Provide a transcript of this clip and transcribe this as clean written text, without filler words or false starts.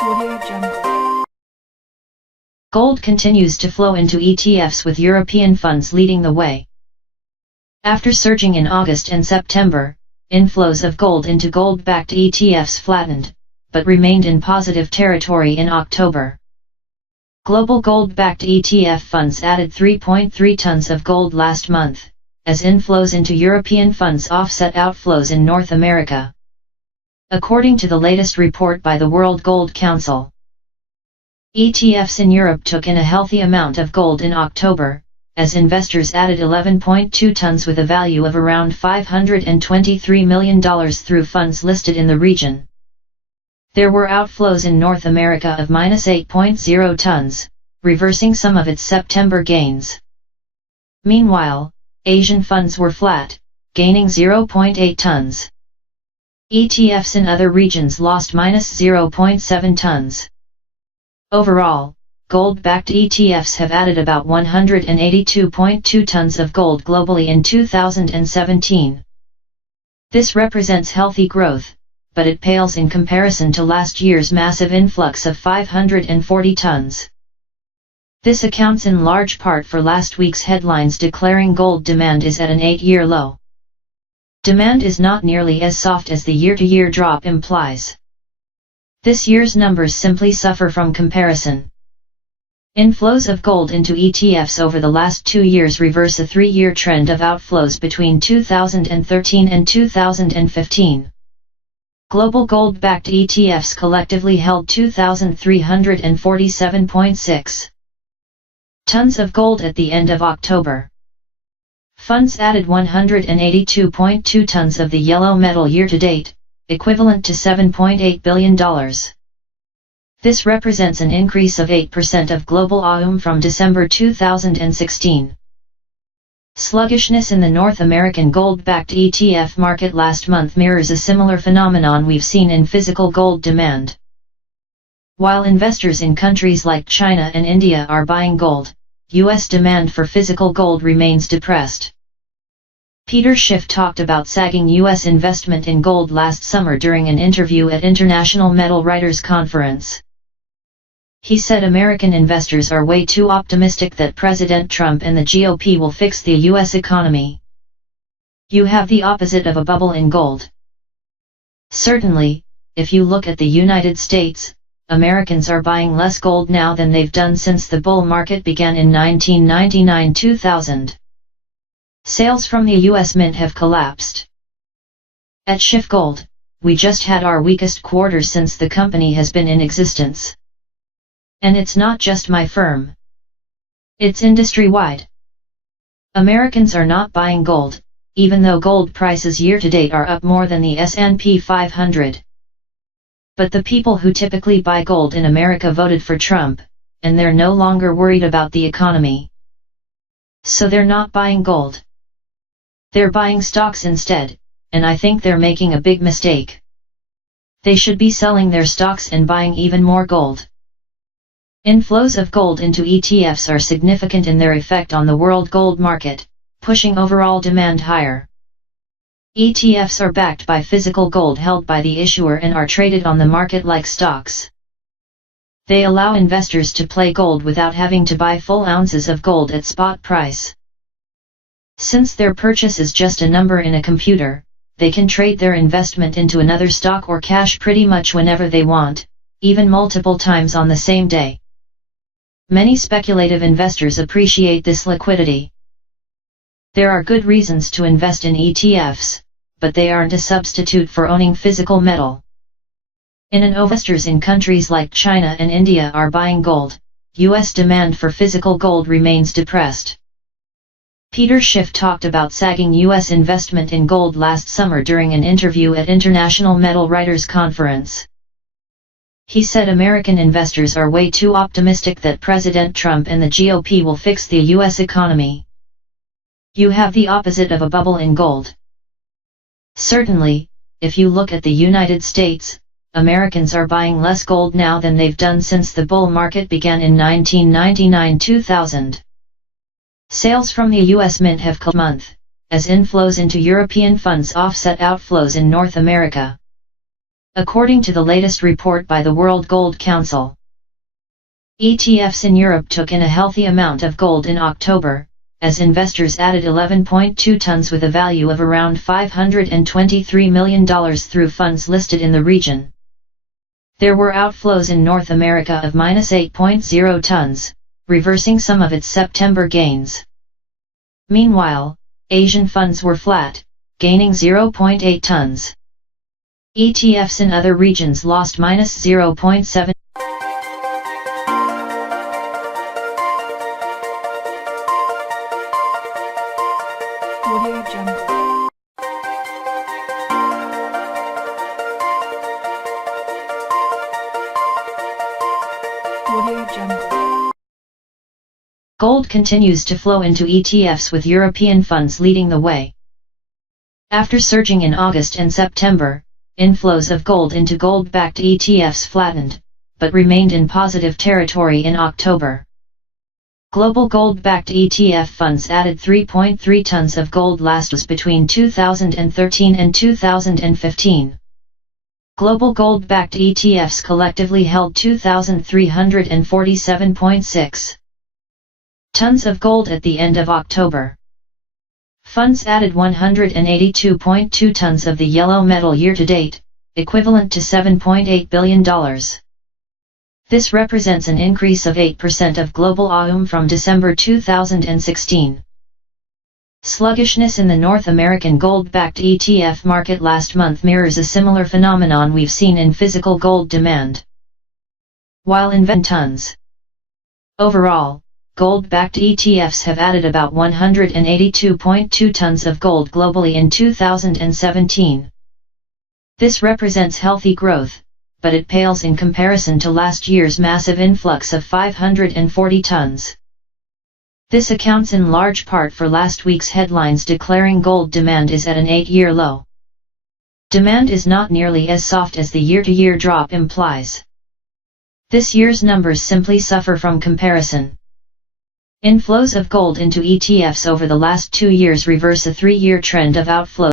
Audio Jungle. Gold continues to flow into ETFs with European funds leading the way. After surging in August and September, inflows of gold into gold-backed ETFs flattened, but remained in positive territory in October. Global gold-backed ETF funds added 3.3 tons of gold last month, as inflows into European funds offset outflows in North America. According to the latest report by the World Gold Council, ETFs in Europe took in a healthy amount of gold in October, as investors added 11.2 tons with a value of around $523 million through funds listed in the region. There were outflows in North America of -8.0 tons, reversing some of its September gains. Meanwhile, Asian funds were flat, gaining 0.8 tons. ETFs in other regions lost -0.7 tons. Overall, gold-backed ETFs have added about 182.2 tons of gold globally in 2017. This represents healthy growth, but it pales in comparison to last year's massive influx of 540 tons. This accounts in large part for last week's headlines declaring gold demand is at an 8-year low. Demand is not nearly as soft as the year-to-year drop implies. This year's numbers simply suffer from comparison. Inflows of gold into ETFs over the last 2 years reverse a 3-year trend of outflows between 2013 and 2015. Global gold-backed ETFs collectively held 2,347.6 tons of gold at the end of October. Funds added 182.2 tons of the yellow metal year-to-date, equivalent to $7.8 billion. This represents an increase of 8% of global AUM from December 2016. Sluggishness in the North American gold-backed ETF market last month mirrors a similar phenomenon we've seen in physical gold demand. While investors in countries like China and India are buying gold, U.S. demand for physical gold remains depressed. Peter Schiff talked about sagging U.S. investment in gold last summer during an interview at International Metal Writers Conference. He said American investors are way too optimistic that President Trump and the GOP will fix the U.S. economy. You have the opposite of a bubble in gold. Certainly, if you look at the United States, Americans are buying less gold now than they've done since the bull market began in 1999-2000. Sales from the U.S. Mint have collapsed. At Schiff Gold, we just had our weakest quarter since the company has been in existence. And it's not just my firm. It's industry-wide. Americans are not buying gold, even though gold prices year-to-date are up more than the S&P 500. But the people who typically buy gold in America voted for Trump, and they're no longer worried about the economy. So they're not buying gold. They're buying stocks instead, and I think they're making a big mistake. They should be selling their stocks and buying even more gold. Inflows of gold into ETFs are significant in their effect on the world gold market, pushing overall demand higher. ETFs are backed by physical gold held by the issuer and are traded on the market like stocks. They allow investors to play gold without having to buy full ounces of gold at spot price. Since their purchase is just a number in a computer, they can trade their investment into another stock or cash pretty much whenever they want, even multiple times on the same day. Many speculative investors appreciate this liquidity. There are good reasons to invest in ETFs, but they aren't a substitute for owning physical metal. Investors in countries like China and India are buying gold, U.S. demand for physical gold remains depressed. Peter Schiff talked about sagging U.S. investment in gold last summer during an interview at International Metal Writers Conference. He said American investors are way too optimistic that President Trump and the GOP will fix the U.S. economy. You have the opposite of a bubble in gold. Certainly, if you look at the United States, Americans are buying less gold now than they've done since the bull market began in 1999-2000. Sales from the U.S. Mint have collapsed, as inflows into European funds offset outflows in North America. according to the latest report by the World Gold Council. ETFs in Europe took in a healthy amount of gold in October, as investors added 11.2 tons with a value of around $523 million through funds listed in the region. There were outflows in North America of -8.0 tons, reversing some of its September gains. Meanwhile, Asian funds were flat, gaining 0.8 tons. ETFs in other regions lost -0.7. Audio Jungle. Audio Jungle. Gold continues to flow into ETFs with European funds leading the way. After surging in August and September, inflows of gold into gold-backed ETFs flattened, but remained in positive territory in October. Global gold-backed ETF funds added 3.3 tons of gold last was between 2013 and 2015. Global gold-backed ETFs collectively held 2,347.6 tons of gold at the end of October. Funds added 182.2 tons of the yellow metal year-to-date, equivalent to $7.8 billion. This represents an increase of 8% of global AUM from December 2016. Sluggishness in the North American gold-backed ETF market last month mirrors a similar phenomenon we've seen in physical gold demand. While in tons. Overall, gold-backed ETFs have added about 182.2 tons of gold globally in 2017. This represents healthy growth, but it pales in comparison to last year's massive influx of 540 tons. This accounts in large part for last week's headlines declaring gold demand is at an 8-year low. Demand is not nearly as soft as the year-to-year drop implies. This year's numbers simply suffer from comparison. Inflows of gold into ETFs over the last 2 years reverse a 3-year trend of outflow.